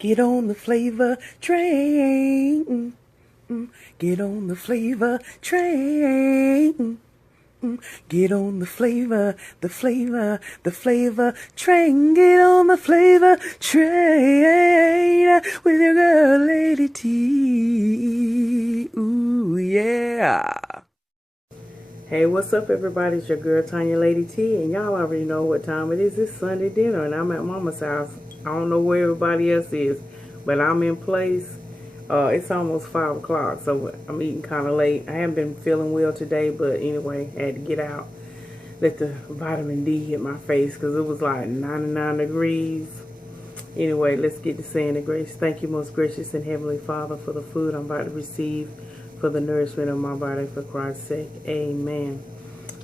Get on the flavor train. Get on the flavor train. Get on the flavor train. Get on the flavor train with your girl, Lady T. Ooh, yeah. Hey, what's up, everybody? It's your girl, Tanya Lady T, and y'all already know what time it is. It's Sunday dinner, and I'm at Mama's house. I don't know where everybody else is, but I'm in place. It's almost 5 o'clock, so I'm eating kind of late. I haven't been feeling well today, but anyway, I had to get out. Let the vitamin D hit my face because it was like 99 degrees. Anyway, let's get to saying the grace. Thank you, most gracious and heavenly Father, for the food I'm about to receive, for the nourishment of my body, for Christ's sake. Amen.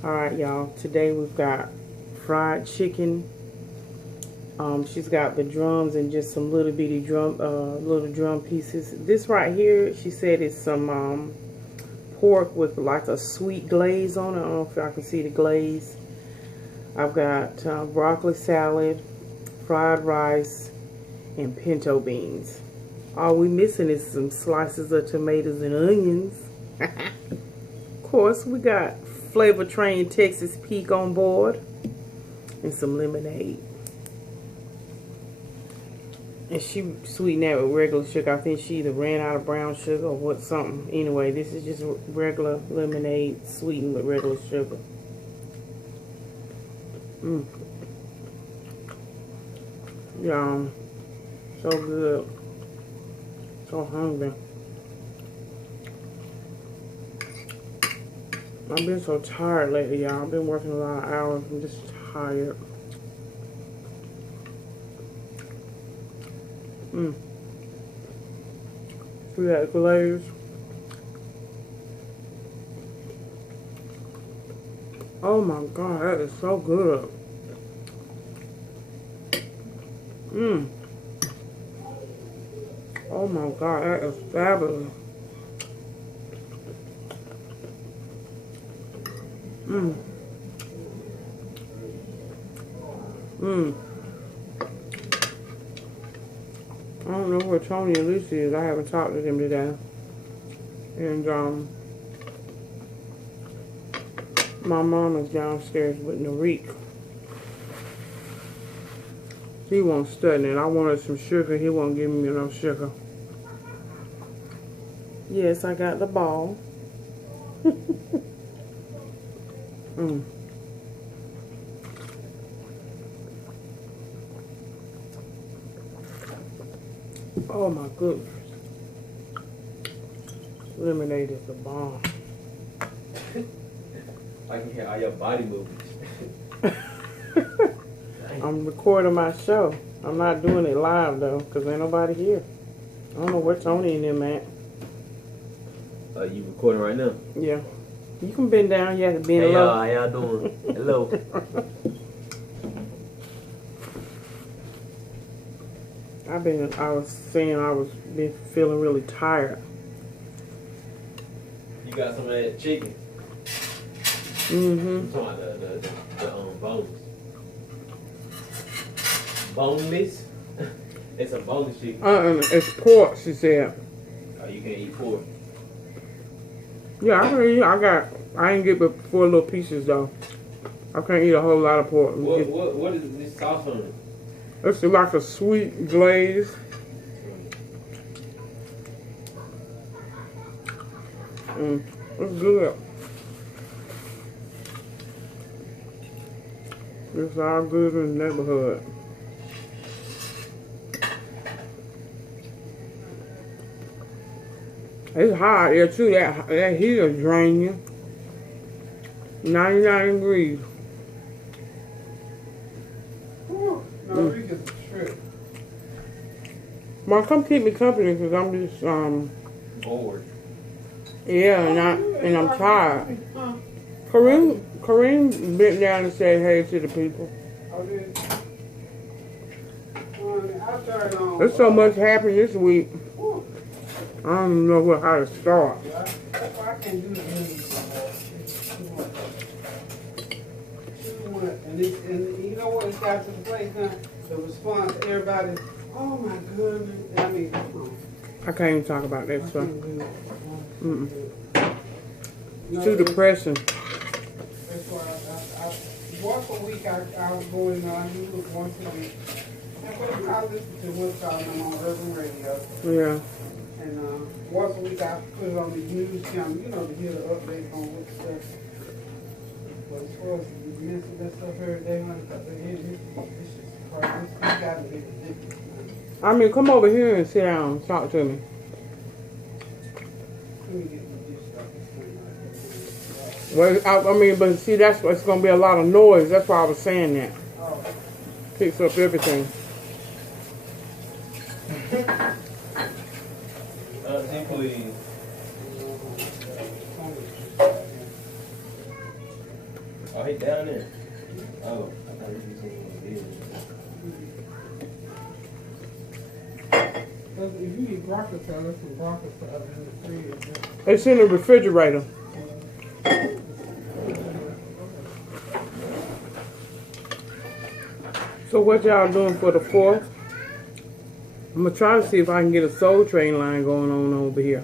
All right, y'all. Today we've got fried chicken. She's got the drums and just some little bitty little drum pieces. This right here, she said, is some pork with like a sweet glaze on it. I don't know if y'all can see the glaze. I've got broccoli salad, fried rice, and pinto beans. All we missing is some slices of tomatoes and onions. Of course, we got Flavor Train Texas Peak on board and some lemonade. And she sweetened that with regular sugar. I think she either ran out of brown sugar or what something. Anyway, this is just regular lemonade sweetened with regular sugar. Y'all, so good. So hungry. I've been so tired lately, y'all. I've been working a lot of hours. I'm just tired. See that glaze? Oh my God, that is so good. Oh my God, that is fabulous. I don't know where Tony and Lucy is. I haven't talked to them today. And my mom is downstairs with Narik. He won't study it. I wanted some sugar. He won't give me no sugar. Yes, I got the ball. Oh my goodness. Lemonade is the bomb. I can hear all your body movements. I'm recording my show. I'm not doing it live though, because ain't nobody here. I don't know where Tony and them at. You recording right now? Yeah. You can bend down. You have to bend hey, low. How y'all doing? Hello. I was saying I was feeling really tired. You got some of that chicken? I'm talking about the bones. Boneless? It's a boneless chicken. It's pork, she said. Oh, you can't eat pork? Yeah, I can eat. I ain't get but 4 little pieces though. I can't eat a whole lot of pork. What is this sauce on it? It's like a sweet glaze. It's good. It's all good in the neighborhood. It's hot here too. That heat will drain you. 99 degrees. Mom, come keep me company because I'm just bored. Yeah, and I'm tired. Kareem bent down and said hey to the people. There's so much happened this week. I don't know how to start. And you know what? It got to the place now. The response, everybody, oh my goodness. I mean, I can't even talk about that stuff. Mm-mm. No, It's too depressing. That's why once a week I would go in. I do look once a week. And I listen to what's on urban radio. Yeah. And once a week I put it on the news channel, you know, to hear the updates on what stuff. But as far as the missing that stuff every day, it's just crazy. It's got to be ridiculous. I mean, come over here and sit down and talk to me. Let me get my dish out this thing. Well, I mean, but see, that's it's going to be a lot of noise. That's why I was saying that. Oh. Picks up everything. Please. Oh, he down there. Oh, I thought he was in If you eat broccoli salad, there's some broccoli salad in the fridge. It's in the refrigerator. So what y'all doing for the 4th? I'm going to try to see if I can get a Soul Train line going on over here.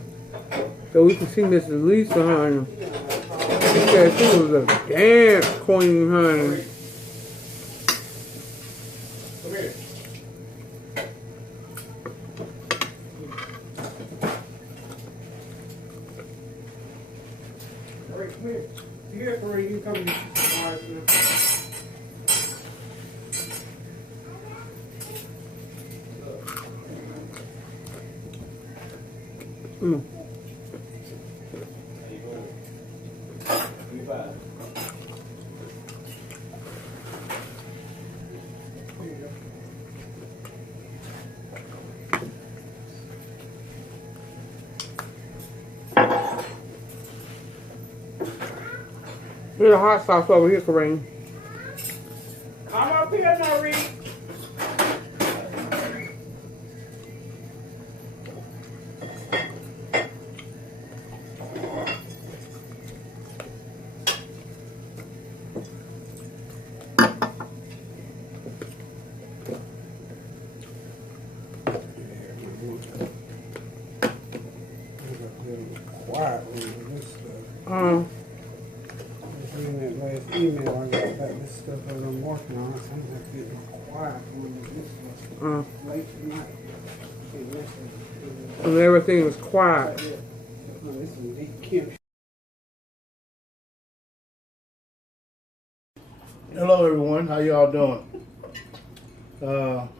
So we can see Mrs. Lisa, honey. She said she was a dance queen, honey. Come here. All right, come here. Here, Corey, you can come and some rice now. Mm. There's a hot sauce over here, Kareem. I'm up here, Marie. Quiet with this stuff. Reading that last email I got about this stuff that I'm working on. So I'm gonna have to get quiet with this stuff. Late tonight. And everything was quiet. This is deep camp. Hello everyone, how y'all doing?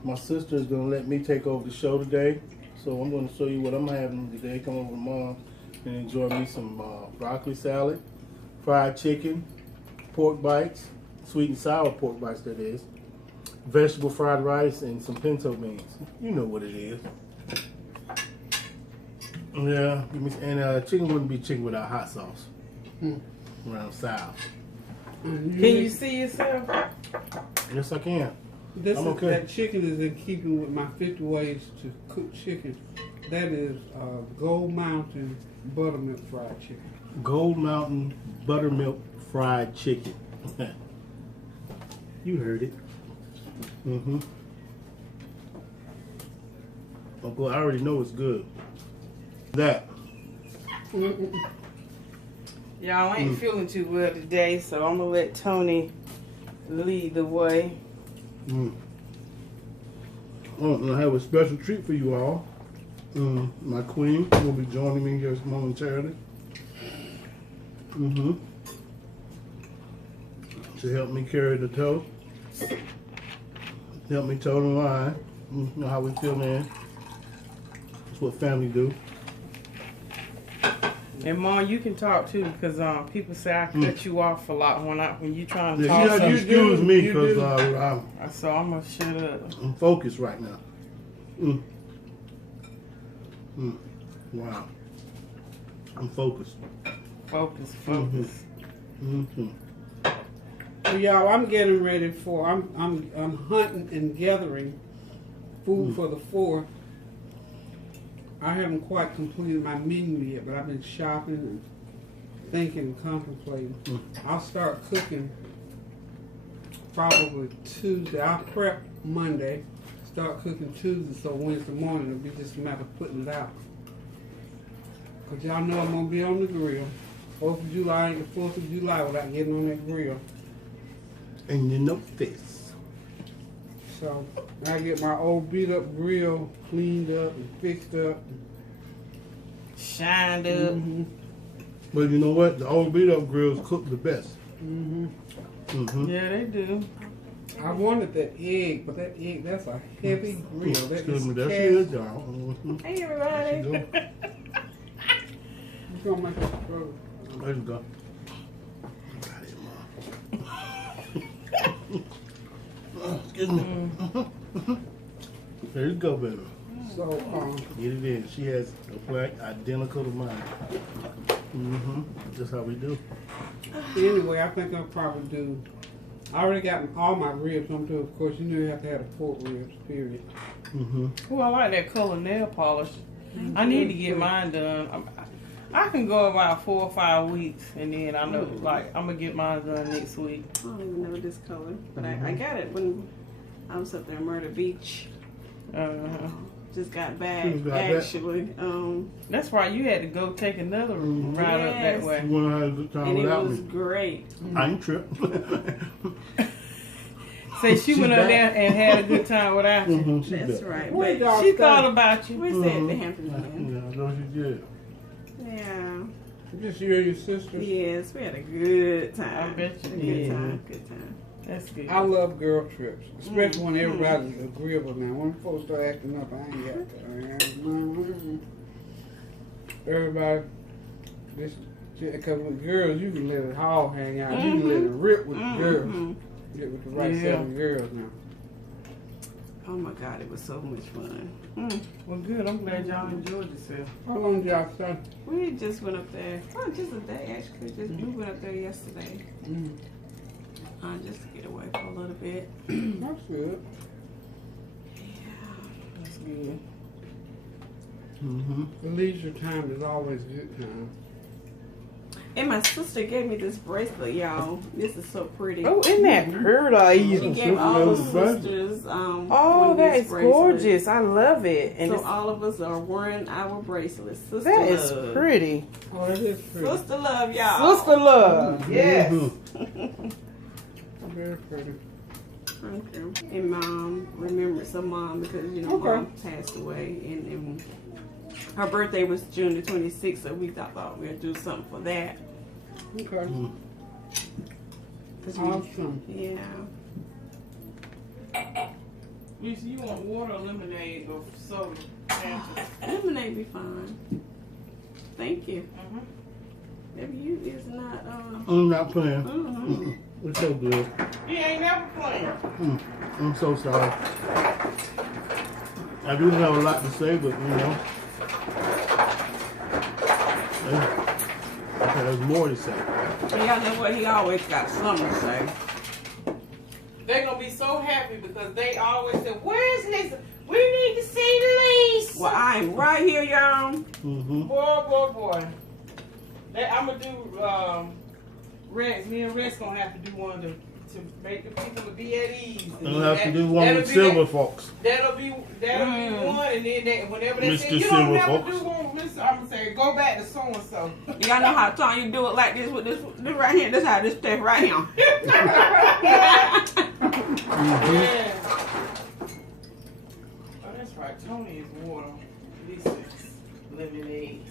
My sister is gonna let me take over the show today, so I'm gonna show you what I'm having today. Come over to Mom and enjoy me some broccoli salad, fried chicken, pork bites, sweet and sour pork bites that is, vegetable fried rice, and some pinto beans. You know what it is. Yeah, and chicken wouldn't be chicken without hot sauce. Around south. Can you see yourself? Yes, I can. I'm okay. That chicken is in keeping with my 50 ways to cook chicken. That is Gold Mountain buttermilk fried chicken. Gold Mountain buttermilk fried chicken. You heard it. Uncle, I already know it's good. That. Y'all ain't feeling too well today, so I'm gonna let Tony lead the way. I have a special treat for you all. My queen will be joining me here momentarily. To help me carry the tow. Help me toe the line. You know how we feel, man. That's what family do. And Mom, you can talk too, because people say I cut you off a lot when you trying to talk. You excuse me because so I'm gonna shut up. I'm focused right now. Wow. I'm focused. Focus. So y'all, I'm getting ready for. I'm hunting and gathering food for the 4th. I haven't quite completed my menu yet, but I've been shopping and thinking and contemplating. I'll start cooking probably Tuesday. I'll prep Monday, start cooking Tuesday, so Wednesday morning it'll be just a matter of putting it out. Cause y'all know I'm gonna be on the grill. 4th of July ain't the 4th of July without getting on that grill. And you know this. So I get my old beat up grill cleaned up and fixed up. Shined up. Mm-hmm. But you know what? The old beat up grills cook the best. Mm-hmm. Mm-hmm. Yeah, they do. I wanted that egg, but that egg, that's a heavy grill. That Excuse is me, that's cast it, iron. y'all. Mm-hmm. Hey, everybody. It's gonna make it struggle. There you go. Got it, Mom. Excuse me. There you go, baby. So, Get it in. She has a flag identical to mine. Mm-hmm. That's how we do. anyway, I think I'll probably do. I already got all my ribs. I'm doing, of course, you know you have to have the pork ribs, period. Mm-hmm. Oh, I like that color nail polish. I need to get mine done. I can go about 4 or 5 weeks, and then I know, like, I'm gonna get mine done next week. I don't even know this color, but I got it when I was up there in Myrtle Beach. Just got back, actually. That's right. You had to go take another ride up that Yes. way. You want to have a good time And it without was me? great. I ain't tripping. Say she went up back. there and had a good time without you. Mm-hmm. She That's back. right. Where But y'all She stay? thought about you. we stayed at the Hampton Inn. Yeah, I know she did. Yeah. Just you and your sisters. Yes, we had a good time. I bet you A did. Good time. Good time. That's good. I love girl trips, especially when everybody's agreeable now. When folks start acting up, I ain't got that. Everybody, because with girls, you can let it all hang out. You can let it rip with the girls. Get with the right set of girls now. Oh my God, it was so much fun. Well, good. I'm glad y'all enjoyed yourself. How long did y'all stay? We just went up there. Oh, just a day actually. We went up there yesterday. Just to get away for a little bit. That's good. That's good. Mm-hmm. The leisure time is always a good time. And my sister gave me this bracelet, y'all. This is so pretty. Oh, isn't that pretty? She gave all the sisters Oh, one of that these is bracelets. gorgeous. I love it. And So it's, all of us are wearing our bracelets. Sister that is love. pretty. Oh, it is pretty. Sister love, y'all. Sister love. Yes. Mm-hmm. Very pretty. Thank you. And mom, remembrance of mom because mom passed away, and her birthday was June the 26th, so we thought we'd do something for that. Okay. 'Cause Awesome. yeah. You want water or lemonade or soda? Lemonade be fine. Thank you. Maybe you is not. I'm not playing. It's so good. He ain't never playing. I'm so sorry. I do have a lot to say, but there's more to say. Y'all know what? He always got something to say. They're going to be so happy because they always say, where's Lisa? We need to see Lisa. Well, I'm right here, y'all. Mm-hmm. Boy. I'm going to do, Rex, me and Rex going to have to do one to make the people be at ease. I'll have to do one with silver folks. That'll be one, and then whenever they say, Mr. you don't Silver never Fox. do one with Mr. I'm going to say, go back to so-and-so. Y'all know how Tanya do it like this with this right here. This how this stuff right here. Yeah. Oh, that's right. Tony is water. This is lemonade.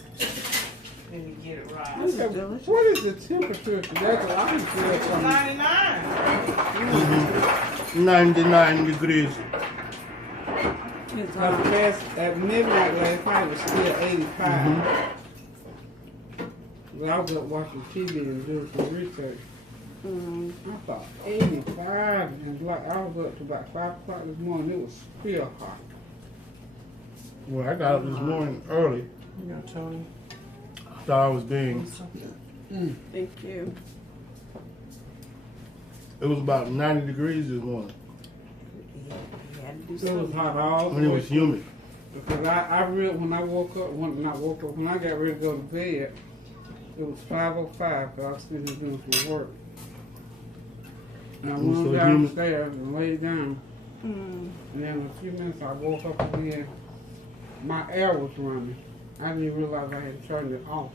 Let me get it right. This is delicious. What is the temperature today? I don't feel It's something. 99. 99 degrees. It's, At midnight last night it was still 85. But I was up watching TV and doing some research. I thought 85, and like I was up to about 5 o'clock this morning. It was still hot. Well, I got up this morning early. You know, Tony. Thought I was being. Thank you. It was about 90 degrees this morning. You had to do It was something. hot all the And it way was humid. because I really when I woke up when I got ready to go to bed, it was 5:05. But I was sitting there doing some work. And I It was went so downstairs and laid down. Mm. And then in a few minutes I woke up again. My air was running. I didn't even realize I had turned it off.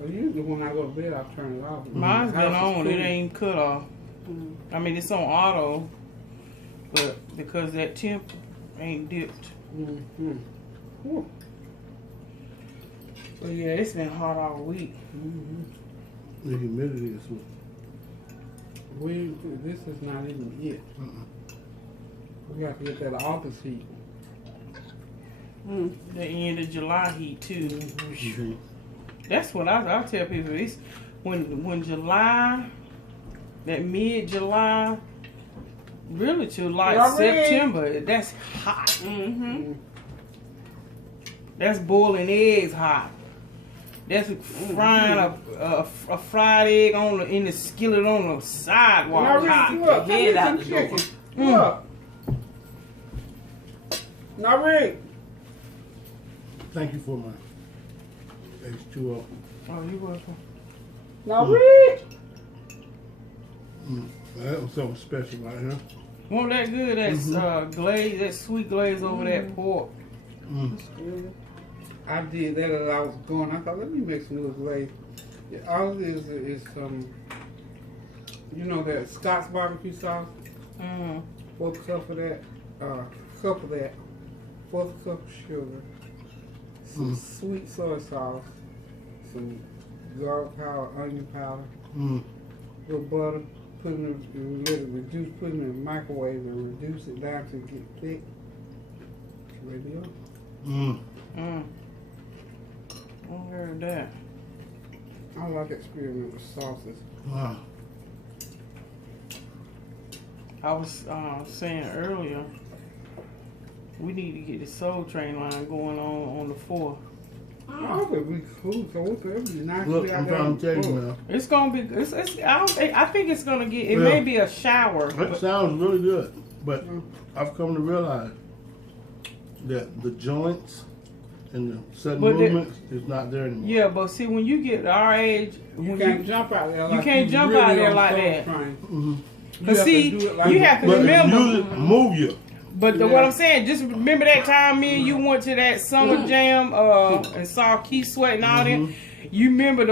But usually when I go to bed, I turn it off. Mine's The been house is on. cool. It ain't cut off. Mm. I mean, it's on auto, but because that temp ain't dipped. Mm-hmm. But yeah, it's been hot all week. Mm-hmm. The humidity is what. This is not even it. We got to get that office heat. Mm. The end of July heat too. Mm-hmm. That's what I tell people. It's when July, that mid-July, really to like September, that's hot. Mm-hmm. That's boiling eggs hot. That's frying a fried egg in the skillet on the sidewalk. Now, hot. Rick, look, Head come out get the some door. chicken. Look. Now, Rick. Thank you for my H2O. Oh, you welcome. Now, Rick. That was something special right here. Wasn't that good? That glaze, that sweet glaze over that pork. I did that as I was going. I thought, let me make some little glaze. Yeah, all it is you know that Scott's barbecue sauce? Mm-hmm. 4th cup of that, cup of that, 4th cup of sugar, some sweet soy sauce, some garlic powder, onion powder, little butter, put it in, let it reduce, put it in the microwave and reduce it down to get thick. It's ready to go. I heard that. I like experimenting with sauces. Wow. I was saying earlier, we need to get the Soul Train line going on the 4th. Oh, that would be cool. So what's that? It'd be nice Look, to be out I'm there. trying to tell you now. It's gonna be. I think it's gonna get. It may be a shower. That sounds really good, but I've come to realize that the joints and the sudden movements is not there anymore. Yeah, but see, when you get our age, You can't jump out there. you Like can't jump out there on like Soul that. Train. But see, have to do it like you have to But remember. the music move you. But what I'm saying, just remember that time me and you went to that summer jam and saw Keith Sweat and all that. You remember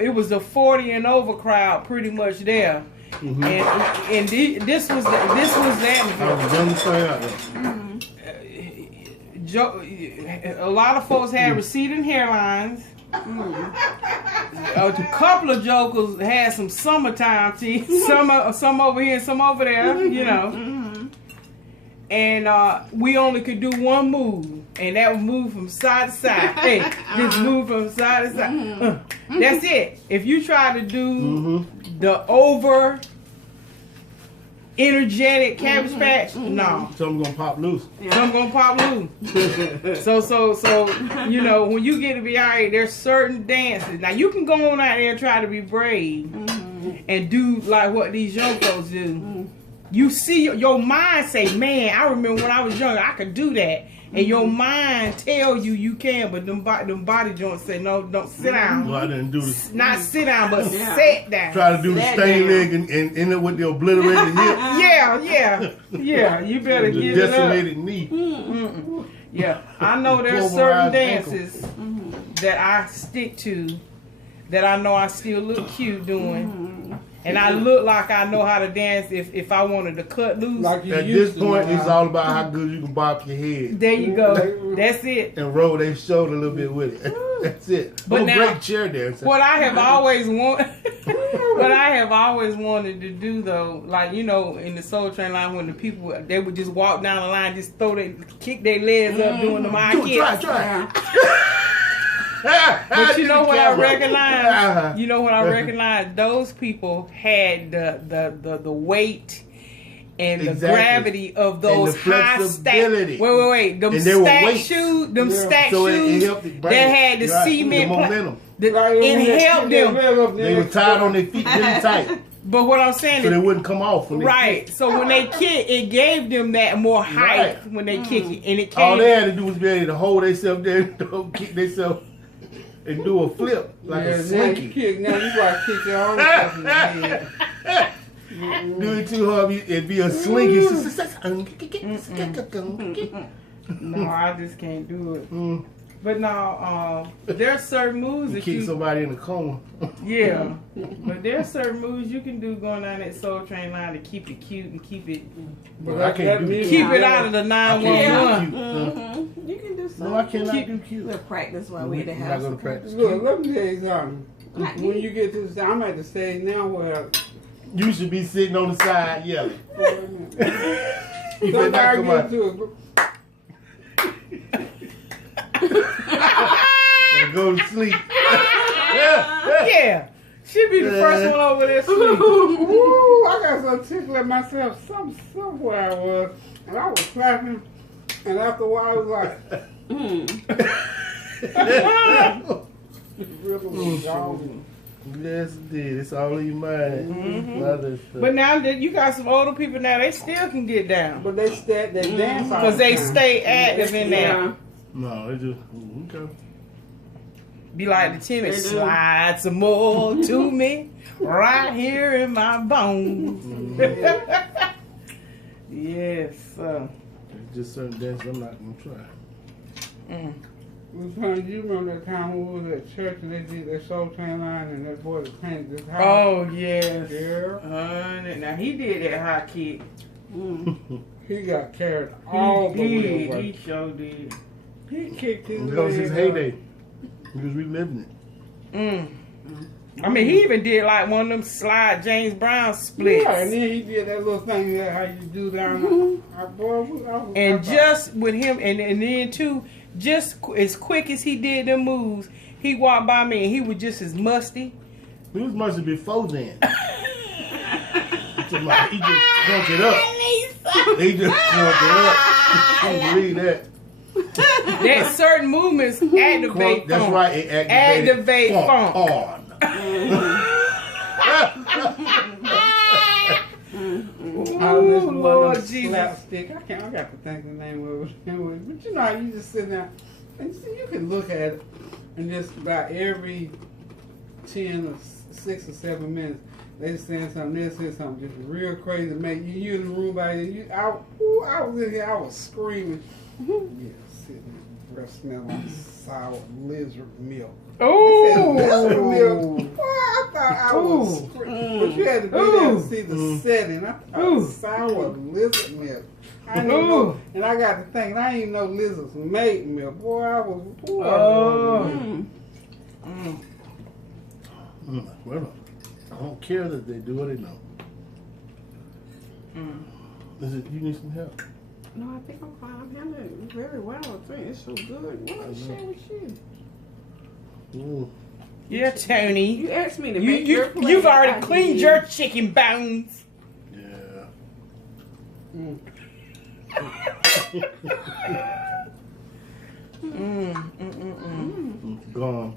it was the 40 and over crowd pretty much there, and this was that. I was the youngest thing out there. A lot of folks had receding hairlines. A couple of jokers had some summertime teeth. Some over here and some over there, you know. And we only could do one move, and that would move from side to side. Hey, just move from side to side. That's it. If you try to do the over energetic Cabbage Patch, no. Something's gonna pop loose. I'm gonna pop loose. So, you know, when you get to be alright, there's certain dances. Now you can go on out there and try to be brave and do like what these young folks do. You see your mind say, "Man, I remember when I was young, I could do that." And your mind tell you can, but them body joints say, "No, don't sit down." Well, I didn't do this. Not sit down, but sit down. Try to do the Sit stained down. leg and end up with the obliterated hip. Yeah. You better The give it up. decimated knee. Yeah, I know there's certain dances that I stick to that I know I still look cute doing. And I look like I know how to dance if I wanted to cut loose. Like you At used this to point, know it's how. all about how good you can bop your head There you go. That's it. and roll their shoulder a little bit with it. That's it. But I'm a now- great chair dancer. What I have always wanted to do though, like you know, in the Soul Train line, when the people they would just walk down the line, just kick their legs up doing the high Do it, kicks. try. But you know what I recognize? Uh-huh. You know what I recognize? Those people had the weight and the Exactly. gravity of And those the high flexibility. stack. Wait. Them And they were stack weights. shoes, them stack So it shoes helped it bring that it. had the Right. cement. The momentum. It helped them. They were tied on their feet really tight, But what I'm saying so they is, wouldn't come off when they right. kicked. So when they kick, it gave them that more height Right. when they kick it, and it All came. they had to do was be able to hold themselves there and don't kick themselves and do a flip like a Now you slinky. kick. Now you gotta kick your own stuff in the head. Do it too hard, it'd be a slinky. No, I just can't do it. But no, there's certain moves that Keep somebody in a coma. Yeah, but there's certain moves you can do going down that Soul Train line to keep it cute and keep it. But I can't do Keep it out of the 911. You can do something. No, I cannot do cute. We'll practice while we're at the We're house. not going to practice Look, cute. let me tell you something. When you get to the, I'm at the stage now where You should be sitting on the side yelling. You better not somebody come get out to a group. and go to sleep. Yeah, she'll be the first one over there sleeping. Ooh, I got so tickled at myself somewhere I was, and I was clapping, and after a while I was like, rhythm was gone. Yes, it did. It's all in your mind. Other stuff. But now that you got some older people now, they still can get down But they dance all because the they time. stay active in there. Yeah. No, it just okay. Be like the timid, They do. slide some more to me right here in my bones. Yes. It's just certain dances I'm not gonna try. You remember that time when we was at church and they did that Soul Train line and that boy that painted this house? Oh yes. Yeah. Now he did that high kick. He got carried all the way He away. sure did. He kicked his It was his leg up. heyday. He was reliving it. I mean, he even did like one of them slide James Brown splits. Yeah, and then he did that little thing that how you do down there. And just with him, and then too, just as quick as he did them moves, he walked by me and he was just as musty. He was much before then. He just crunk it up. He just crunk it up. Can't believe that. That certain movements activate That's funk. right. It Activate funk. on. Ooh, Lord Jesus. Slapstick. I got to think the name of it. But you know how you just sit there and you can look at it and just about every 10 or 6 or 7 minutes they saying something, they say something just real crazy. Make you in the room by you. I was in here. I was screaming. Yeah, sitting there, smelling like sour lizard milk. Oh, Lizard milk. Boy, I thought I was screaming. But you had to be there to see the setting. I thought sour lizard milk. I didn't know, and I got to thinking, I didn't even know lizards made milk. Boy, I was. Well, I don't care that they do what they know. Is it? You need some help? No, I think I'm fine. I'm handling it very well. I think it's so good. What I share with you? Ooh. yeah, Tony. You asked me to make your plate. You've already I cleaned did. your chicken bones. Yeah. Gone.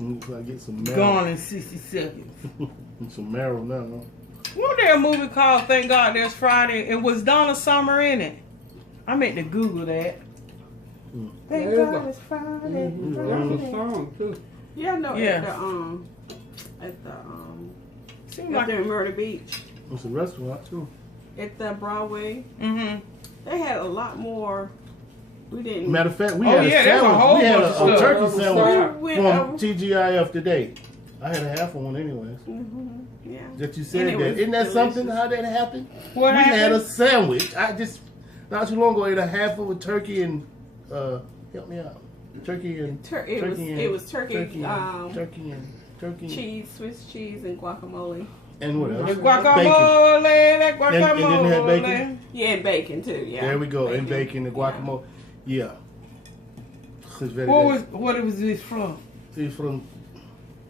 I get some marrow. Gone in 60 seconds. Some marrow now. Wasn't there a movie called Thank God There's Friday? It was Donna Summer in it. I meant to Google that. Thank There's God a- it's Friday. There's a Friday. song too. Yeah, no, Yeah. at the Seemed at like the Murder Beach, It's a restaurant too. at the Broadway, mm-hmm. they had a lot more. We didn't. Matter of fact, we Oh, had yeah, a there's a sandwich. whole We had bunch of a stuff. turkey sandwich We from went over- TGIF today. I had a half of one anyways. Yeah. That you And said it that. was Isn't that something? delicious. How that happened? What we had happened? a sandwich. I just not too long ago ate a half of a turkey and help me out. Turkey and It was turkey, turkey and cheese, Swiss cheese, and guacamole. and what else? The guacamole, that guacamole. And didn't it have bacon? Yeah, and bacon too. Yeah. There we go. And bacon and guacamole. Yeah. It's very good. What was this from? It's from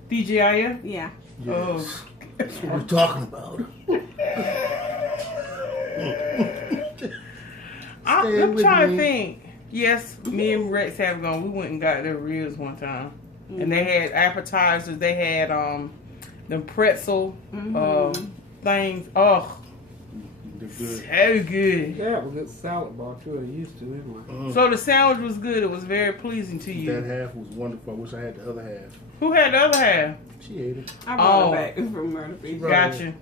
DJIF? Yeah. yes. That's what we're talking about. I'm with trying me. to think. Yes, me and Rex have gone. We went and got their ribs one time, and they had appetizers. They had the pretzel things. Oh, They're good. so good. They have a good salad bar too. They used to anyway. So the sandwich was good. It was very pleasing to That you. half was wonderful. I wish I had the other half. Who had the other half? She ate it. I brought Oh. it back from Murder Beach. Right. Gotcha.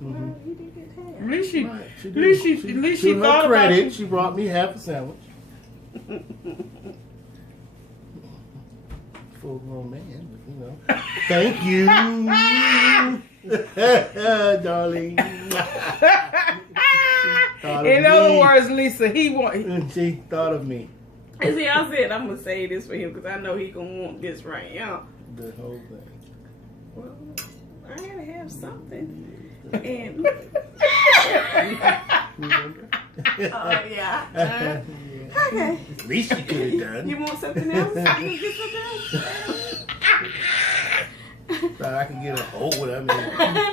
Well, he did get half. At least she, Right, at least she to her thought about credit, it. she brought me half a sandwich. Full grown man, but you know. Thank you, darling. Thought of In other me. words, Lisa, he want. She thought of me. And see, I said I'm gonna say this for him because I know he gonna want this right now. The whole thing. Well, I gotta have something. And Remember? yeah. Yeah. Okay. At least you could have done. You want something else? You want to get something else? Thought I could get a hold with them.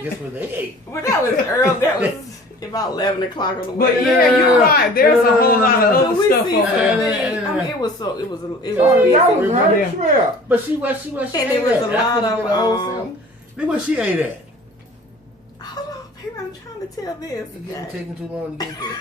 Guess what they ate? Well, that was early. That was about 11 o'clock on the way. But yeah, you're right. There's a whole lot of But other we stuff see over there. something. I mean, it was Oh, busy. y'all was right. right. Smell. But she And ate there was at. a lot I couldn't of, get a whole sandwich. Look what she ate at. Hold on, baby, I'm trying to tell this. It's getting Okay. taking too long to get there.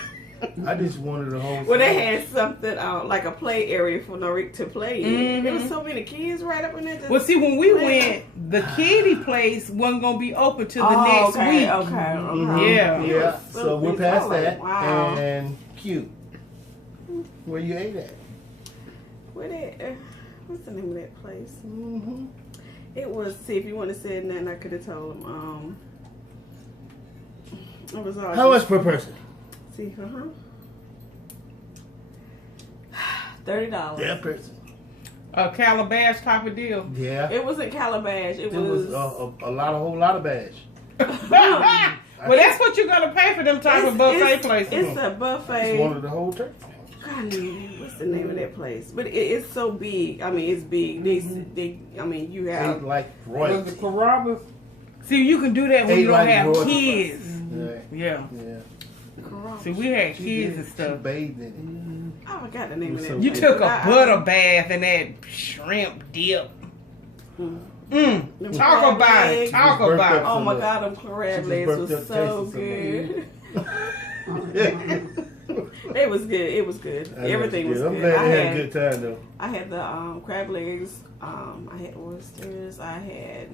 I just wanted the whole. Well, they sandwich. had something like a play area for Norik to play in. There was so many kids right up in there. Well, see, when we went, the kiddie place wasn't gonna be open till the next week. Okay. Yeah. Yeah. So we're past that. Wow. And cute. Where you ate at? Where that? What's the name of that place? Mm-hmm. It was. See, if you want to say it, then I could have told them. It was all. How much per person? See, $30. Yeah, person. A calabash type of deal. Yeah. It wasn't Calabash. It It was was. a whole lot of bash. Well, that's what you're gonna pay for them type of buffet places. It's a I buffet. just wanted the whole turkey. God, what's the name of that place? But it's so big. I mean, it's big. They I mean, you Ate have. like Was royalty. it Carrabba's? See, you can do that when Ate you don't like have royalty. kids. Yeah. Yeah. Yeah. See, we had She kids did. and She stuff. bathed in I forgot the name of that. You You place, took a but I- butter bath and that shrimp dip. Mm. Mm. Them Talk crab about it. legs. Talk Just burnt about up it. Oh my She God, them crab just legs burnt was up so taste or good. It was good. It was good. I know Everything she was did. I'm good. glad I they had a had, good time though. I had the crab legs. I had oysters. I had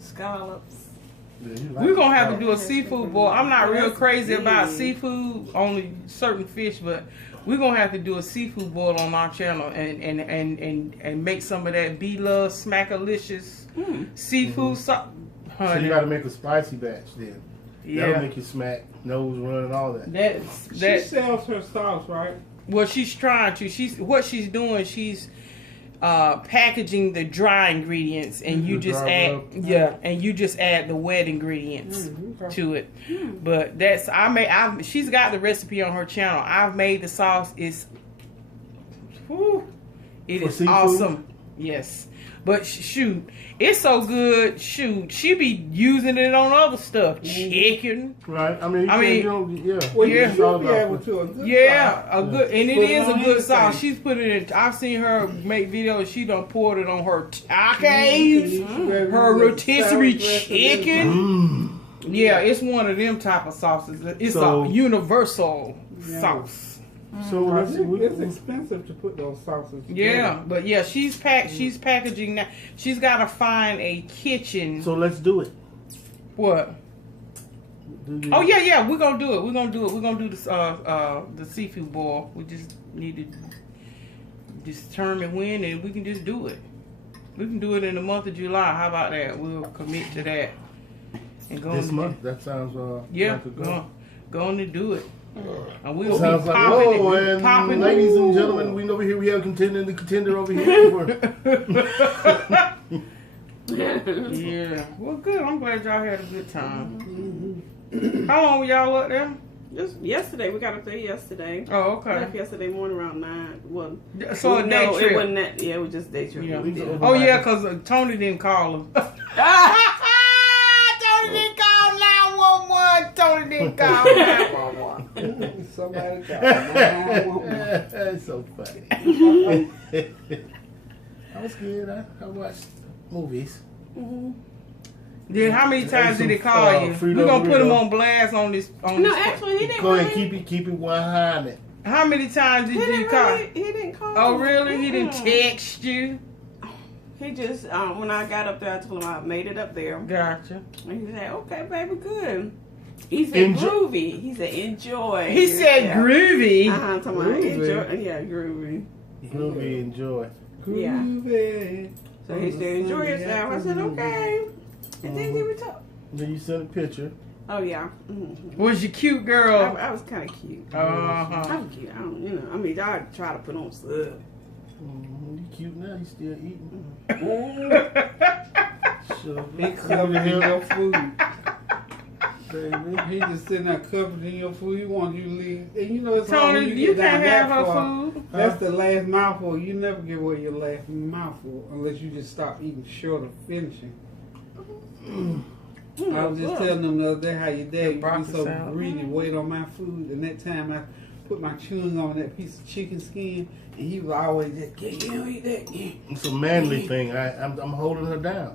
scallops. We're gonna have to do a seafood boil. I'm not real crazy about seafood, only certain fish, but we're gonna have to do a seafood boil on our channel and make some of that B-Love Smackalicious seafood sauce. So you got to make a spicy batch then. That'll Yeah, make you smack, nose run, and all that. that's She sells her sauce, right? well, she's trying to. What she's doing. She's packaging the dry ingredients, and you The just dry add rub. and you just add the wet ingredients Okay. to it. But that's she's got the recipe on her channel. I've made the sauce. It For is seafood? awesome. Yes. But shoot, it's so good. Shoot, she be using it on other stuff, chicken. Right? I mean, yeah. Well, Yeah. you should be able to. A good Yeah, sauce. a good, and it Put it is a on good sauce. anything. She's put it in. I've seen her make videos. She done poured it on her You tacos, should be able to her use a rotisserie salad dressing chicken. Mm. Yeah, it's one of them type of sauces. It's So- a universal Yeah. sauce. So let's see. It's expensive to put those sauces together. Yeah, but yeah, she's packaging now. She's got to find a kitchen. So let's do it. What? Do you- Oh yeah, we're gonna do it. We're gonna do this the seafood boil. We just need to determine when, and we can just do it. We can do it in the month of July. How about that? We'll commit to that. And go This on month? That sounds Yeah, like a good. go on and do it. And we'll Sounds be like popping whoa, it, and popping ladies and gentlemen, we over here we have the contender over here. Yeah. Well, good. I'm glad y'all had a good time. How long were y'all up there? Just yesterday, we got up there yesterday. Oh, Left okay. yesterday morning around 9. Well, So a day no, trip. it wasn't that. Yeah, it was just day trip. Yeah. We did. Oh yeah, cause Tony didn't call him. Tony didn't call 911. Tony didn't call 911. Somebody got 911. That's so funny. I was good. I watched movies. Then how many times did he call you? Frito We're gonna put him Burrito. on blast on this. No, this- actually, he didn't Go call. ahead, keep it 100. How many times He did you didn't call? really, he didn't call. Oh really? He didn't Mm-mm. text you? He just, when I got up there, I told him I made it up there. Gotcha. And he said, okay, baby, good. He said groovy. He said enjoy. He said groovy. Uh-huh, talking about enjoy. Yeah, groovy. Groovy, enjoy. Yeah. Groovy. So he said enjoy yourself. I said okay. And then he would talk. Then you sent a picture. Oh yeah. Mm-hmm. Was you cute, girl? I was kind of cute. Uh-huh. I was cute. I don't, you know. I mean, I try to put on stuff. You cute now. You still eating. He covered in your food. Baby. He just sitting there covered in your food. He wants you to leave. And you know it's hard Tony, when you get can't down have that her far. food. That's the last mouthful. You never give away your last mouthful unless you just stop eating short of finishing. I was just telling them the other day how your dad used to be so greedy, wait on my food, and that time I put my chewing on that piece of chicken skin, and he was always just, you don't eat that. It's a manly thing. I'm holding her down.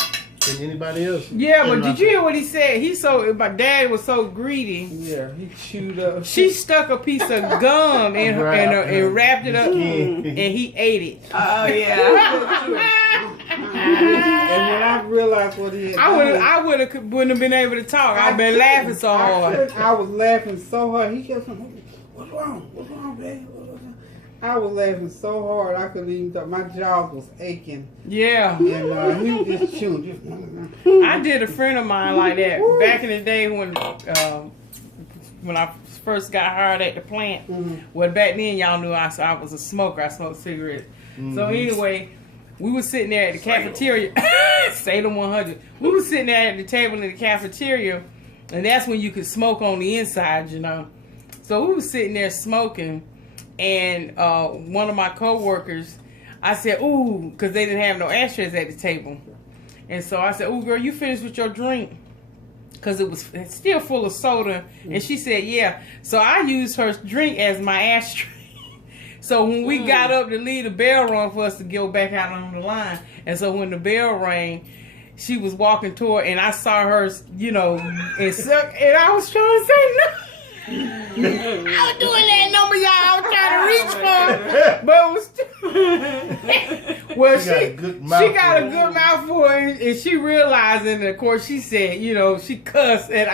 And anybody else? Yeah, but did you hear what he said? My dad was so greedy. Yeah, he chewed up. She stuck a piece of gum in her and wrapped it up, and he ate it. Oh yeah. And when I realized what he had done, wouldn't have been able to talk. I've been laughing so hard. I was laughing so hard. He kept saying, "What's wrong? What's wrong, baby?" I was laughing so hard I couldn't even talk. My jaws was aching. Yeah. And he was just chewing. I did a friend of mine like that back in the day when I first got hired at the plant. Mm-hmm. Well, back then y'all knew I was a smoker. I smoked cigarettes. Mm-hmm. So anyway, we were sitting there at the cafeteria. Salem 100. We were sitting there at the table in the cafeteria, and that's when you could smoke on the inside, you know. So we were sitting there smoking. And one of my coworkers, I said, ooh, because they didn't have no ashtrays at the table. And so I said, ooh, girl, you finished with your drink? Because it was still full of soda. And she said, yeah. So I used her drink as my ashtray. So when we got up to leave, the bell rang for us to go back out on the line. And so when the bell rang, she was walking toward, and I saw her, you know, and I was trying to say no. I was doing that number, y'all. I was trying to reach for it, but it was well, she got a good mouthful, and she realized, and of course she said, you know, she cussed, and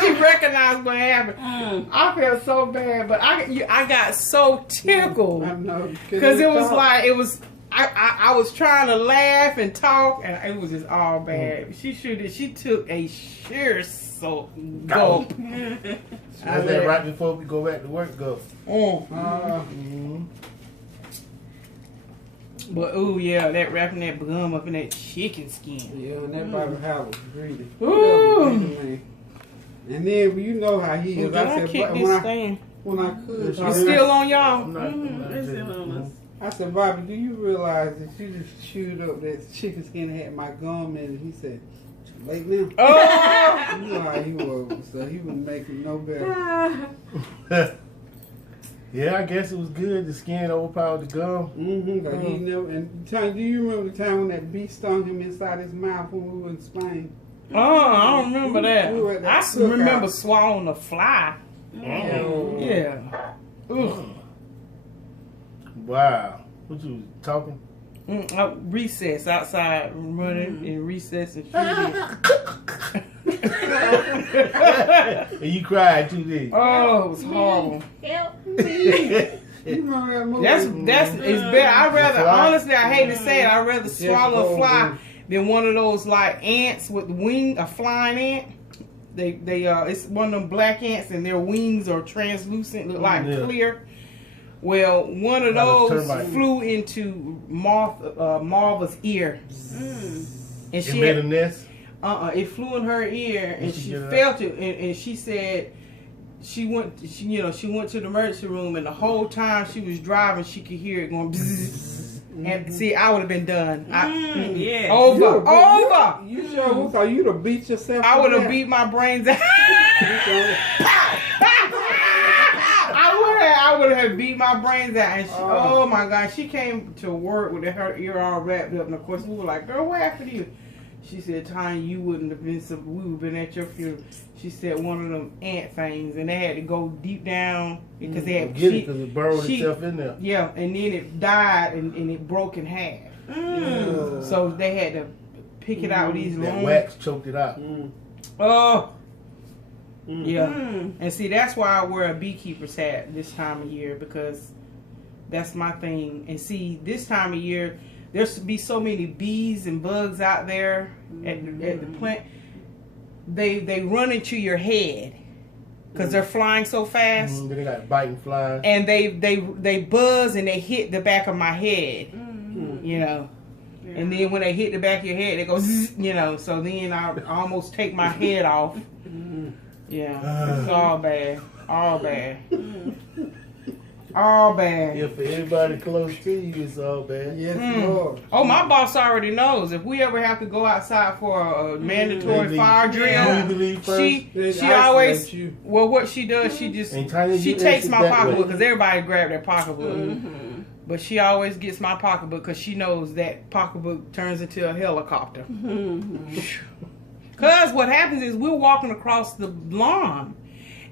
she recognized what happened. I felt so bad, but I got so tickled. I know, because it was like I was trying to laugh and talk, and it was just all bad. She took a sheer gulp. That's that right before we go back to work, go. But ooh, yeah, that wrapping that gum up in that chicken skin. Yeah, and that Bible house was greedy. Ooh. And then you know how he is. I said, when I could, it's still on y'all. It's still on us. I said, Bobby, do you realize that you just chewed up that chicken skin and had my gum in it? He said, late now. Oh! You know how he was, so he was making no better. Yeah, I guess it was good. The skin overpowered the gum. Mm-hmm. And do you remember the time when that bee stung him inside his mouth when we were in Spain? Oh, I don't remember that. I remember swallowing a fly. Oh. Yeah. Ugh. Wow. What you talking? Recess outside, running in recess and shooting. And you cried too, did you? Oh, it was horrible. Help me. You remember that movie? That's it's better. Honestly, I hate to say it, I'd rather swallow a fly than one of those like ants with a flying ant. They it's one of them black ants, and their wings are translucent, look like clear. Well, one of those flew into Marva's ear, and she made a nest. It flew in her ear, and she felt it, and she said she went to the emergency room, and the whole time she was driving, she could hear it going bzzz. And see, I would have been done. Yeah. Over. You sure would have you to beat yourself? I would have beat my brains out. I would have beat my brains out. And oh my God, she came to work with her ear all wrapped up. And of course, we were like, girl, what happened to you? She said, Tanya, you wouldn't have been we would have been at your funeral. She said one of them ant things, and they had to go deep down because they had because it burrowed itself in there. Yeah, and then it died and it broke in half. Yeah. So they had to pick it out with these that long wax choked it out. Oh. Yeah. And see, that's why I wear a beekeeper's hat this time of year, because that's my thing. And see, this time of year, there's be so many bees and bugs out there at the plant. They run into your head because they're flying so fast. They got biting flies. And they buzz and they hit the back of my head. You know. Yeah. And then when they hit the back of your head, they go zzz, you know. So then I almost take my head off. Yeah, it's all bad. All bad. All bad. Yeah, for everybody close to you, it's all bad. Yes, Lord. Oh, my boss already knows. If we ever have to go outside for a mandatory fire drill, she always. Well, what she does, she takes my pocketbook because everybody grab their pocketbook. But she always gets my pocketbook because she knows that pocketbook turns into a helicopter. Because what happens is we're walking across the lawn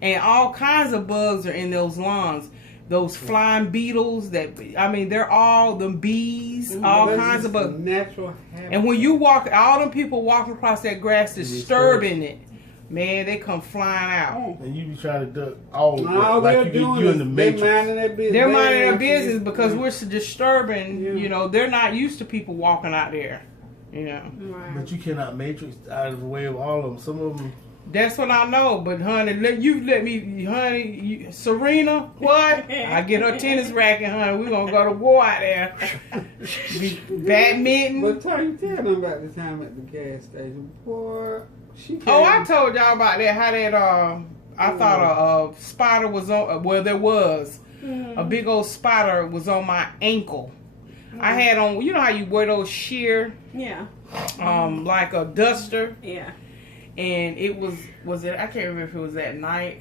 and all kinds of bugs are in those lawns. Those flying beetles they're all them bees, all kinds of bugs. Natural habit. And when you walk, all them people walking across that grass disturbing it. Man, they come flying out. And you be trying to duck all like they're doing is in the Matrix. They're minding their business because we're disturbing. You know, they're not used to people walking out there. You know. Right. But you cannot Matrix out of the way of all of them. Some of them. That's what I know. But honey, let me, honey, Serena, what? I get her tennis racket, honey. We're gonna go to war out there. Badminton. But tell them about the time at the gas station, boy. I told y'all about that. How that I thought a spider was on. Well, there was a big old spider was on my ankle. I had on. You know how you wear those sheer. Yeah. Like a duster. Yeah. And it was it? I can't remember if it was at night.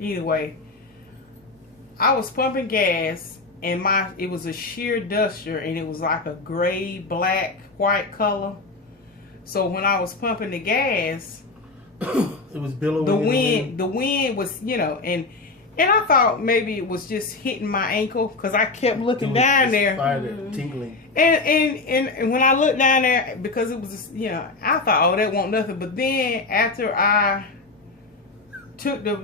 Anyway, I was pumping gas, and it was a sheer duster, and it was like a gray, black, white color. So when I was pumping the gas, it was billowing. The wind was, you know, and I thought maybe it was just hitting my ankle because I kept looking down there. Tingling. And when I looked down there, because it was, you know, I thought, oh, that won't nothing. But then after I took the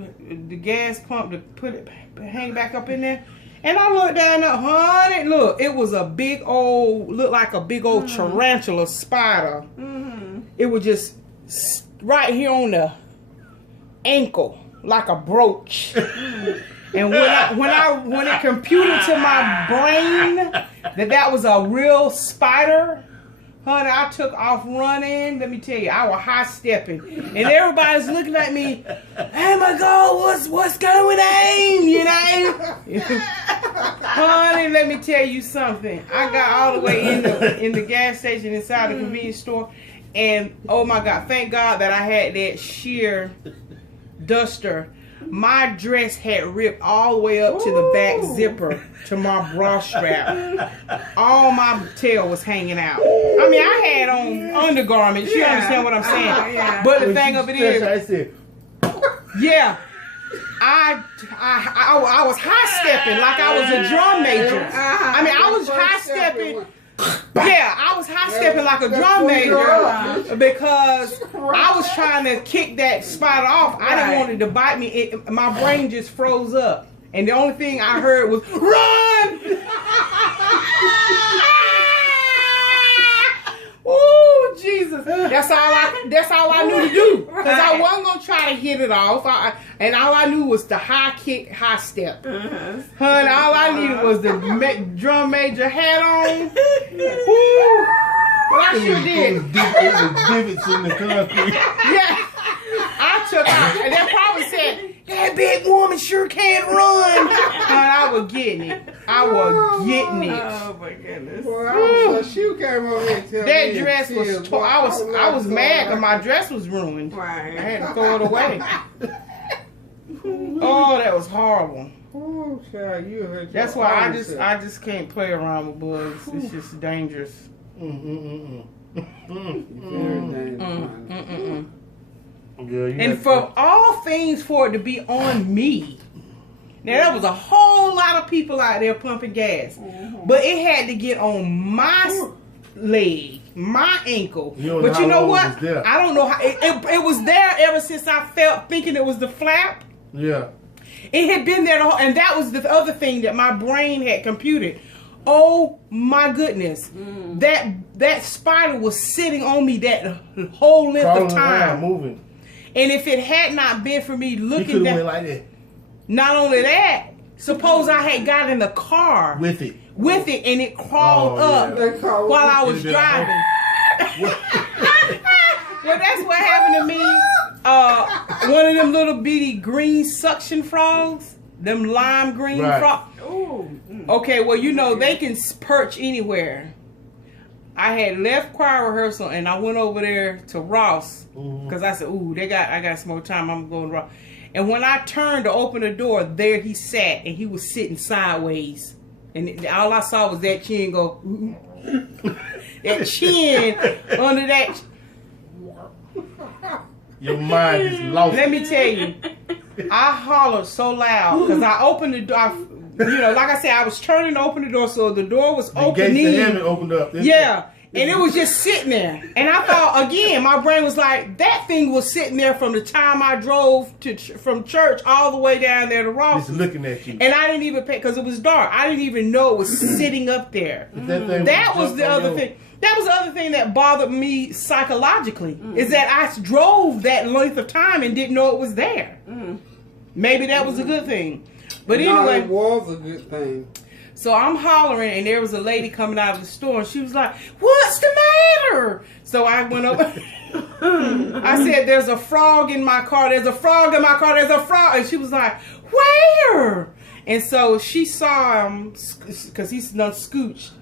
gas pump to put it, hang back up in there, and I looked down there, honey, look, it was looked like a big old tarantula spider. It was just right here on the ankle, like a brooch. And when it computed to my brain that was a real spider, honey, I took off running. Let me tell you, I was high stepping, and everybody's looking at me. Oh my God, what's going on? You know, honey, let me tell you something. I got all the way in the gas station inside the convenience store, and oh my God, thank God that I had that sheer duster. My dress had ripped all the way up to the back zipper to my bra strap. All my tail was hanging out. I mean, I had on undergarments. You understand what I'm saying? But the thing of it is, I said, I was high stepping like I was a drum major. I mean, I was high stepping. Yeah, I was high stepping like a drum major because I was trying to kick that spider off. I didn't want it to bite me. My brain just froze up, and the only thing I heard was run. Oh Jesus! That's all I knew to do because I wasn't gonna try to hit it off. And all I knew was the high kick, high step. Honey, all I needed was the drum major hat on. Woo. Well, I sure did. It was divots in the concrete. Yeah, I took out, and they probably said, "That big woman sure can't run." And I was getting it. Oh my goodness. Boy, she came over there and that dress was. I was mad because my dress was ruined. Right. I had to throw it away. Oh, that was horrible. Oh, child, you hurt. That's why I just can't play around with bugs. It's just dangerous. And for all things for it to be on me. Now, there was a whole lot of people out there pumping gas. But it had to get on my leg, my ankle. But you know what? I don't know how. It was there ever since I felt thinking it was the flap. Yeah. It had been there, and that was the other thing that my brain had computed. Oh my goodness. That spider was sitting on me that whole length of time. Moving. And if it had not been for me looking down, went like that. Not only that, suppose I had got in the car with it, and it crawled up while I was driving. Well, that's what happened to me. One of them little bitty green suction frogs, them lime green frogs. Okay, well, you know, they can perch anywhere. I had left choir rehearsal and I went over there to Ross because I said, "Ooh, I got some more time. I'm going to Ross." And when I turned to open the door, there he sat, and he was sitting sideways, and all I saw was that chin go, that chin under that. Your mind is lost. Let me tell you, I hollered so loud because I opened the door. You know, like I said, I was turning to open the door, so the door was opening. The gates of heaven opened up. Yeah, and it was just sitting there. And I thought, again, my brain was like, that thing was sitting there from the time I drove from church all the way down there to Ross. Just looking at you. And I didn't even pay, because it was dark. I didn't even know it was sitting up there. That was the other thing. That was the other thing that bothered me psychologically, is that I drove that length of time and didn't know it was there. Maybe that was a good thing. But anyway, it was a good thing. So I'm hollering, and there was a lady coming out of the store, and she was like, "What's the matter?" So I went up. I said, "There's a frog in my car. There's a frog in my car. There's a frog." And she was like, "Where?" And so she saw him because he's done scooched.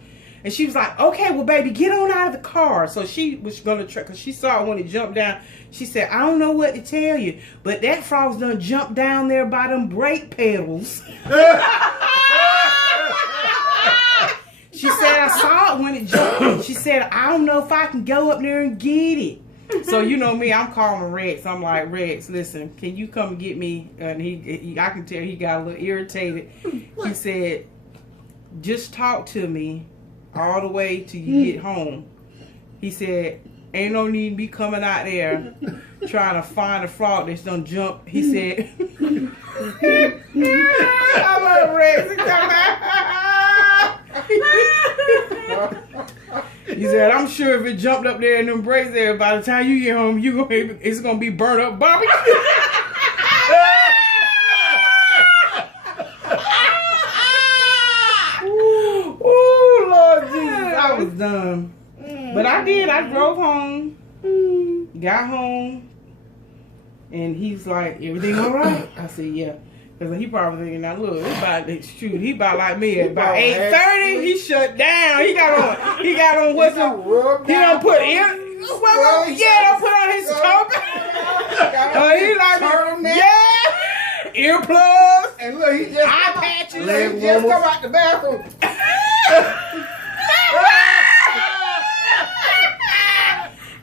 And she was like, "Okay, well, baby, get on out of the car." So she was going to try, because she saw it when it jumped down. She said, "I don't know what to tell you, but that frog's done jumped down there by them brake pedals." She said, "I saw it when it jumped." She said, "I don't know if I can go up there and get it." So you know me, I'm calling Rex. I'm like, "Rex, listen, can you come and get me?" And I can tell he got a little irritated. He said, "Just talk to me all the way till you get home." He said, "Ain't no need me coming out there trying to find a frog that's done jump." He said, "I love Rex." He said, "I'm sure if it jumped up there and them brakes there, by the time you get home, it's gonna be burnt up barbecue." Oh Lord Jesus, I was done. But I did. I drove home, got home, and he's like, "Everything all right?" I said, "Yeah." Because he probably thinking, "Now look, he about like me at about 8:30, he shut down. He got on what's the, he don't put don't put on his coat. He like, earplugs, and look, he just eye patches. He just come out the bathroom.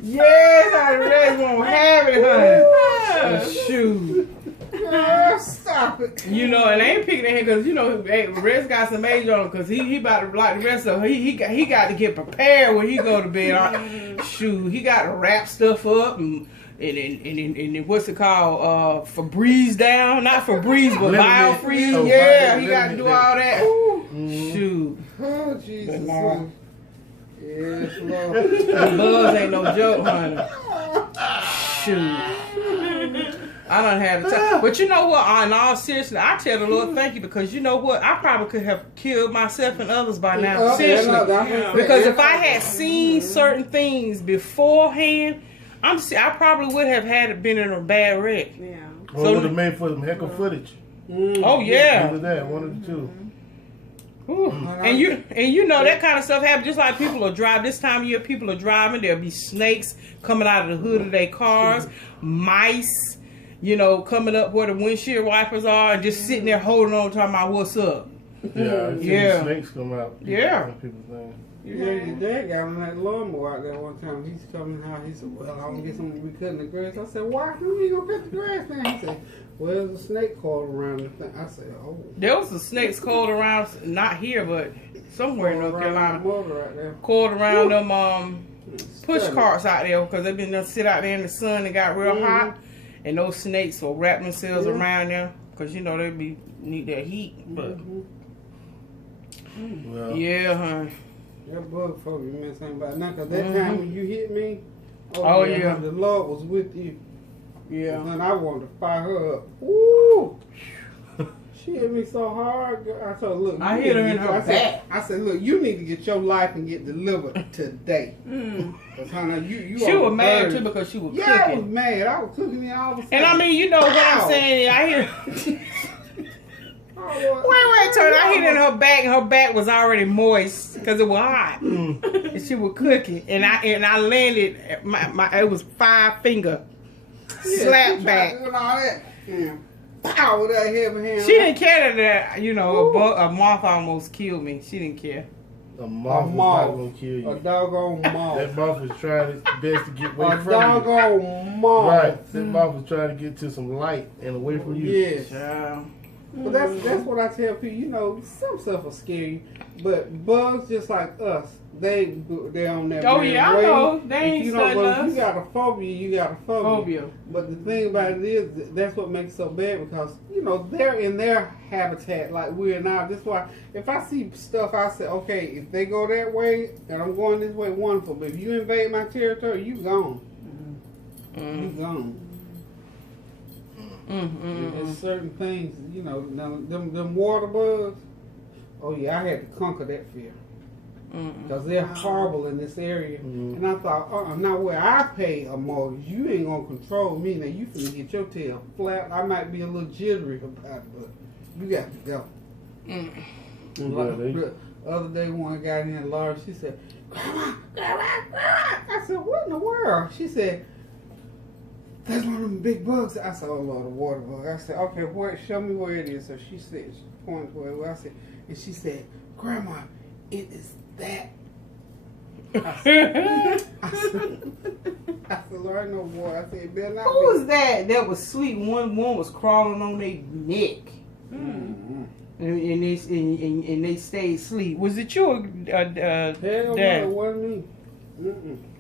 Yes, I really won't have it, honey. Shoot. Stop it. You know, and I ain't picking at him because, you know, Red's got some age on him because he about to like the rest of him. He got to get prepared when he go to bed. Shoot, he got to wrap stuff up and what's it called? Febreze down. Not Febreze, but Biofreeze. Yeah, he got to do all that. Shoot. Oh, Jesus. Yes, Lord. The buzz ain't no joke, honey. Shoot. I done had a time. But you know what? In all seriousness, I tell the Lord thank you, because you know what? I probably could have killed myself and others by now. Seriously. Because if I had seen certain things beforehand, I probably would have been in a bad wreck. Yeah. Or would have made for some heck of footage. Oh yeah. Either that, one of the two. And you know that kind of stuff happens. Just like people are driving this time of year, people are driving. There'll be snakes coming out of the hood of their cars, mice, you know, coming up where the windshield wipers are, and just sitting there holding on, talking about what's up. Yeah, I've seen snakes come out. Yeah. People think. Yeah, your dad got on that lawnmower out there one time. He's coming out. He said, "Well, I'm gonna get someone to be cutting the grass." I said, "Why? Who you gonna cut the grass now?" He said, "Well, there's a snake coiled around the thing." I said, "Oh." There was some snakes coiled around, not here, but somewhere in North Carolina. Right there. Coiled around them push carts out there because they've been done sit out there in the sun and got real hot, and those snakes will wrap themselves around them because you know they need that heat. But Well, yeah, huh? That bug folk you meant something about now, cause that time when you hit me, yeah, the Lord was with you. Yeah. And I wanted to fire her up. Woo! She hit me so hard. I told her, look. I hit her in her back. I said, look, you need to get your life and get delivered today. Cause honey, you she was mad too because she was cooking. Yeah, I was mad. I was cooking it all the time. And I mean, you know what I'm saying? I hear. Wait, turn! I hit in her back, and her back was already moist because it was hot, and she was cooking. And I landed. It was 5-finger slap back. Doing all that. Yeah. Pow with that heavy hand. She didn't care that a moth almost killed me. She didn't care. A moth was not gonna kill you. A doggone moth. That moth was trying its best to get away from you. A doggone moth. Right. That moth was trying to get to some light and away from you. Yes. Child. But that's what I tell people. You know, some stuff will scare you, but bugs just like us, they on that. Oh yeah, I know. They ain't stunned us. us. You got a phobia, you got a phobia. But the thing about it is, that's what makes it so bad because you know they're in their habitat like we are now. That's why if I see stuff, I say, okay, if they go that way and I'm going this way, wonderful. But if you invade my territory, you gone. You gone. There's certain things, you know, them water bugs. Oh yeah, I had to conquer that fear because they're horrible in this area. And I thought, now where I pay a mortgage, you ain't gonna control me. Now you finna get your tail flat. I might be a little jittery about it, but you got to go. The other day, one guy in here, Laura, she said, "Grandma." I said, "What in the world?" She said, "That's one of them big bugs." I said, "Oh Lord, a water bug." I said, "Okay, show me where it is." So she said, she pointed where I said, and she said, "Grandma, it is that." I said, "Lord, no boy." I said, "Better not." Who was that? That was sweet. One was crawling on their neck, and they stayed asleep. Was it you? Hell no, Dad? it wasn't me.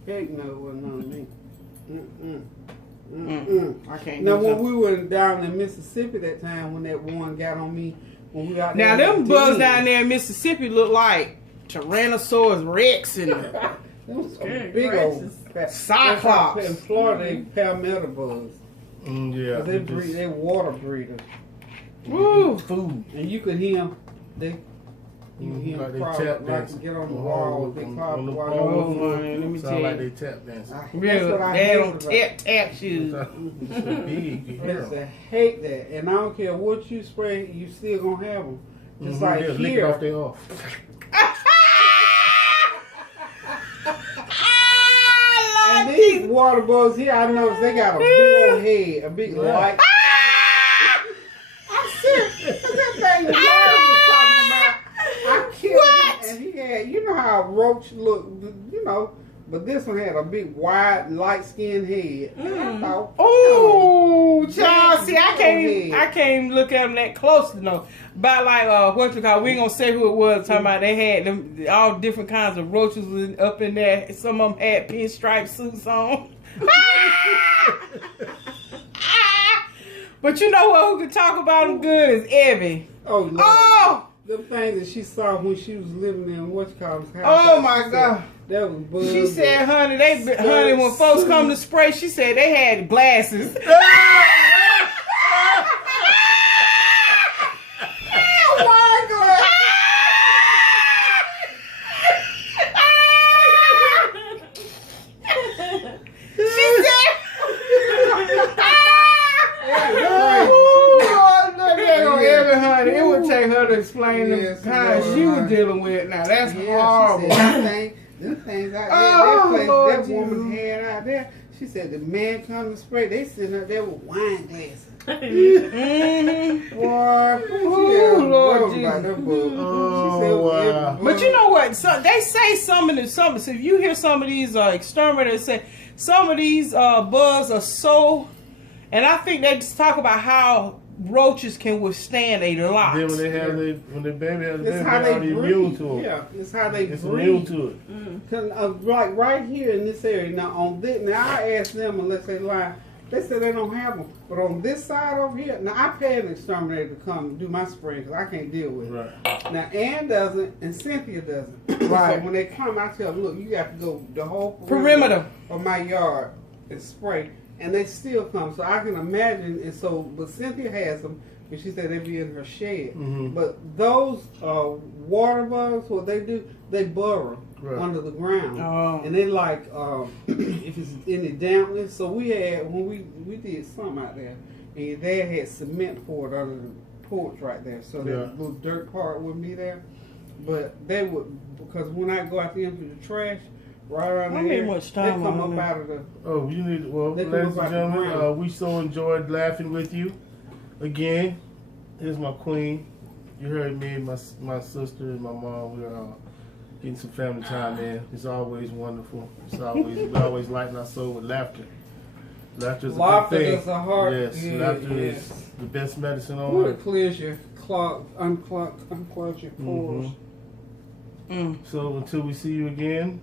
Heck no, it wasn't on me. I can't. Now, when we were down in Mississippi that time, when that one got on me, when we out there. Now, them bugs down there in Mississippi look like Tyrannosaurus Rex and big old Cyclops. In Florida, they palmetto bugs. Yeah. They water breeders. Woo. Food. And you could hear them. You can hear Like them they crawl, tap like dancing. get on the wall. They crawl on the while wall. man, let me tell Sound you. like they tap dancing. Real, they don't tap shoes. It's so big, you can hear Yes, them. I hate that. And I don't care what you spray, you still gonna have them. Just like Just lick it here. off their off. And these water bugs here, I noticed they got a big old head, a big light. I'm serious. That thing that Larry was talking about, I killed him, and he had, you know how a roach look, you know, but this one had a big, wide, light-skinned head. And I thought, Oh, child, see, I can't even look at them that close to know. But like, what you call? We ain't gonna say who it was. Talking about they had them all different kinds of roaches up in there. Some of them had pinstripe suits on. But you know what? Who can talk about them good is Evie. Oh, Lord. Oh, The things that she saw when she was living in what's called house. oh my God. That was bugs. She said, honey, when folks come to spray, she said they had glasses. It would take her to explain the kind she was dealing with. Now that's horrible. She said, them things out there, that woman's head out there. She said the man come to spray. They sitting up there with wine glasses. Mm-hmm. Boy, Ooh, Lord Jesus. Oh, wow. But you know what? So they say so if you hear some of these exterminators say some of these bugs are so, and I think they just talk about how roaches can withstand a lot. Then when they have when the baby has a baby, It's how they're they already breathe. immune to it. Yeah, it's how they It's breathe. immune to it. Like right here in this area. Now on this, now I asked them unless they lie. They said they don't have them. But on this side over here, now I paid an exterminator to come do my spraying because I can't deal with it. Right. Now Ann doesn't and Cynthia doesn't. Right. So when they come, I tell them, look, you got to go the whole Perimeter of my yard and spray. And they still come. So I can imagine. And so, but Cynthia has them. And she said they be in her shed. Mm-hmm. But those water bugs, what they do, they burrow under the ground. Oh. And they like, if it's any dampness. So we had, when we did something out there, and your dad had cement poured under the porch right there. So that little dirt part wouldn't be there. But they would, because when I go out there empty the trash, right around How there, much they time come on up that? out of the... Oh, you need, well, They ladies come and up out the gentlemen, ground. we so enjoyed laughing with you. Again, here's my queen. You heard me and my sister and my mom. We're getting some family time in. It's always wonderful. It's always we always lighten our soul with laughter. Laughter is a good thing. Is a heart. Yes, Yeah, laughter yes. is the best medicine on Ooh, it earth. clears your unclogs your pores. So until we see you again,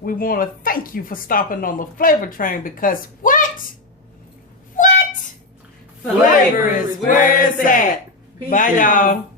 we want to thank you for stopping on the flavor train because what? Flavor is where it's at. Bye, y'all.